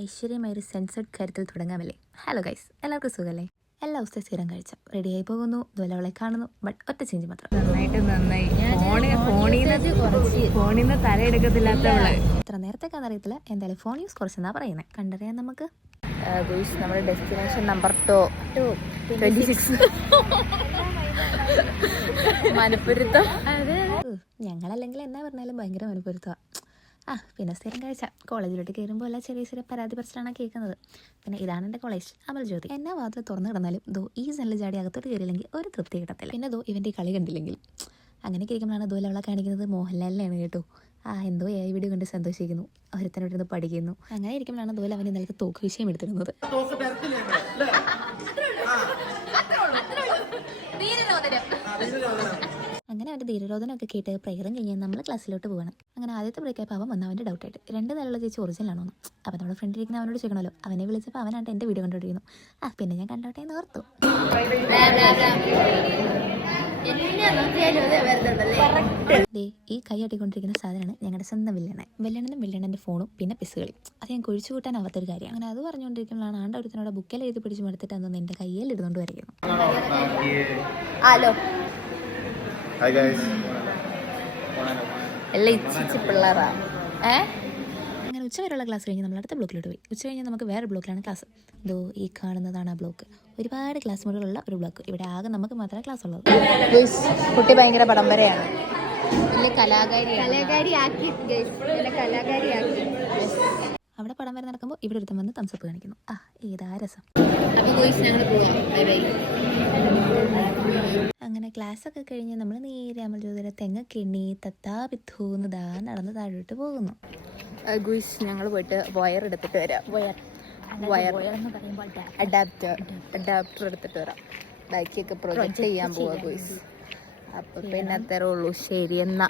ഐശ്വര്യമായൊരു സെൻസഡ് കാര്യത്തിൽ തുടങ്ങാമല്ലേ. Hello guys, എല്ലാവർക്കും സുഖമല്ലേ? എല്ലാ ദിവസത്തെ സ്ഥിരം കഴിച്ച റെഡിയായി പോകുന്നു, ദുലവളെ കാണുന്നു. ബട്ട് ഒറ്റ ചേഞ്ച് മാത്രം. നന്നായി ഫോണിന്ന് തലയെടുക്കത്തില്ലാത്തവള്. എത്ര നേരത്തേക്കാന്ന് അറിയത്തില്ല, എന്തായാലും ഫോൺ യൂസ് കുറച്ചെന്നാ പറയുന്നത്. കണ്ടറിയാം നമുക്ക്. നമ്മുടെ ഡെസ്റ്റിനേഷൻ നമ്പർ 26 മനപ്പുരത്തം. ഞങ്ങളല്ലെങ്കിൽ എന്നാ പറഞ്ഞാലും ഭയങ്കര മനപ്പുരത്തമാണ്. പിന്നെ സ്ഥിരം കഴിച്ച കോളേജിലോട്ട് കയറുമ്പോൾ എല്ലാം ചെറിയ ചെറിയ പരാതി പറിച്ചിട്ടാണ് കേൾക്കുന്നത്. പിന്നെ ഇതാണ് എൻ്റെ കോളേജ്, അമൽ ജ്യോതി. എന്നാ വാതിൽ തുറന്നു കിടന്നാലും ഈ ജനൽ ചാടി അകത്തോട്ട് കയറിയില്ലെങ്കിൽ ഒരു തൃപ്തി കിട്ടത്തില്ല. പിന്നെ ഇവൻ്റെ ഈ കളി കണ്ടില്ലെങ്കിൽ അങ്ങനെയൊക്കെ ഇരിക്കുമ്പോഴാണ് അവളെ കാണിക്കുന്നത് മോഹൻലാലിനെയാണ് കേട്ടോ. എന്തോ ഈ വീഡിയോ കണ്ട് സന്തോഷിക്കുന്നു, ഒരുത്തനോട് ഇരുന്ന് പഠിക്കുന്നു. അങ്ങനെ ഇരിക്കുമ്പോഴാണ് അവന് ഇന്നലത്തെ തോക്ക് വിഷയം എടുത്തിരുന്നത്. അങ്ങനെ അവൻ്റെ ധീരരോധനമൊക്കെ കേട്ട് പ്രയറും കഴിഞ്ഞ് നമ്മൾ ക്ലാസ്സിലോട്ട് പോകണം. അങ്ങനെ ആദ്യത്തെ ബ്രേക്കപ്പ് അവൻ വന്ന അവൻ്റെ ഡൗട്ടായിട്ട് 2 നിലയുള്ള ചേച്ചി ഒറിജിനലാണോ. അപ്പോൾ നമ്മുടെ ഫ്രണ്ടിരിക്കുന്ന അവനോട് ചോദിക്കണമല്ലോ. അവനെ വിളിച്ചപ്പോൾ അവനായിട്ട് എൻ്റെ വീഡിയോ കണ്ടോണ്ടിരിക്കുന്നു. പിന്നെ ഞാൻ കണ്ടോട്ടെ എന്ന് ഓർത്തു. ഈ കൈ ആട്ടിക്കൊണ്ടിരിക്കുന്ന സാധനമാണ് ഞങ്ങളുടെ സ്വന്തം വില്ലണൻ്റെ ഫോണും പിന്നെ പിസുകളി. അത് ഞാൻ കുഴിച്ചു കൂട്ടാനാവാത്തൊരു കാര്യം. അങ്ങനെ അത് പറഞ്ഞുകൊണ്ടിരിക്കുമ്പോഴാണ് ഒരുത്തനോട് ബുക്കിൽ എഴുതി പിടിച്ച് എടുത്തിട്ട് അതൊന്നും എൻ്റെ കയ്യിൽ ഇടുന്നുകൊണ്ട് വരയ്ക്കുന്നു. ഹലോ പിള്ളേരാ. അങ്ങനെ ഉച്ചവരെയുള്ള ക്ലാസ് കഴിഞ്ഞ് നമ്മൾ അടുത്ത ബ്ലോക്കിലോട്ട് പോയി. ഉച്ച കഴിഞ്ഞ് നമുക്ക് വേറെ ബ്ലോക്കിലാണ് ക്ലാസ്. ഈ കാണുന്നതാണ് ആ ബ്ലോക്ക്. ഒരുപാട് ക്ലാസ് മുറികളുള്ള ഒരു ബ്ലോക്ക്. ഇവിടെ ആകെ നമുക്ക് മാത്രമേ ക്ലാസ് ഉള്ളൂ. കുട്ടി ഭയങ്കര പടംവരെയാണ്. അവിടെ പടം വരെ നടക്കുമ്പോൾ ഇവിടെ ഒരുത്തം വന്ന് തംസപ്പ് കാണിക്കുന്നു. ഏതാ രസം. അങ്ങനെ ക്ലാസ്സൊക്കെ കഴിഞ്ഞ് നമ്മൾ നേരെ അമൽ ജ്യോതിയുടെ തെങ്ങൊക്കെ എണ്ണി തത്താപിത്തൂന്ന് നടന്ന് താഴോട്ട് പോകുന്നു. ഞങ്ങൾ പോയിട്ട് വയർ എടുത്തിട്ട് വരാം. അഡാപ്റ്റർ എടുത്തിട്ട് വരാം. ബാക്കിയൊക്കെ പ്രൊജക്റ്റ് ചെയ്യാൻ പോവാ ഗുയ്സ്. അപ്പൊ പിന്നെ അത്രേ ഉള്ളൂ. ശരി എന്നാ.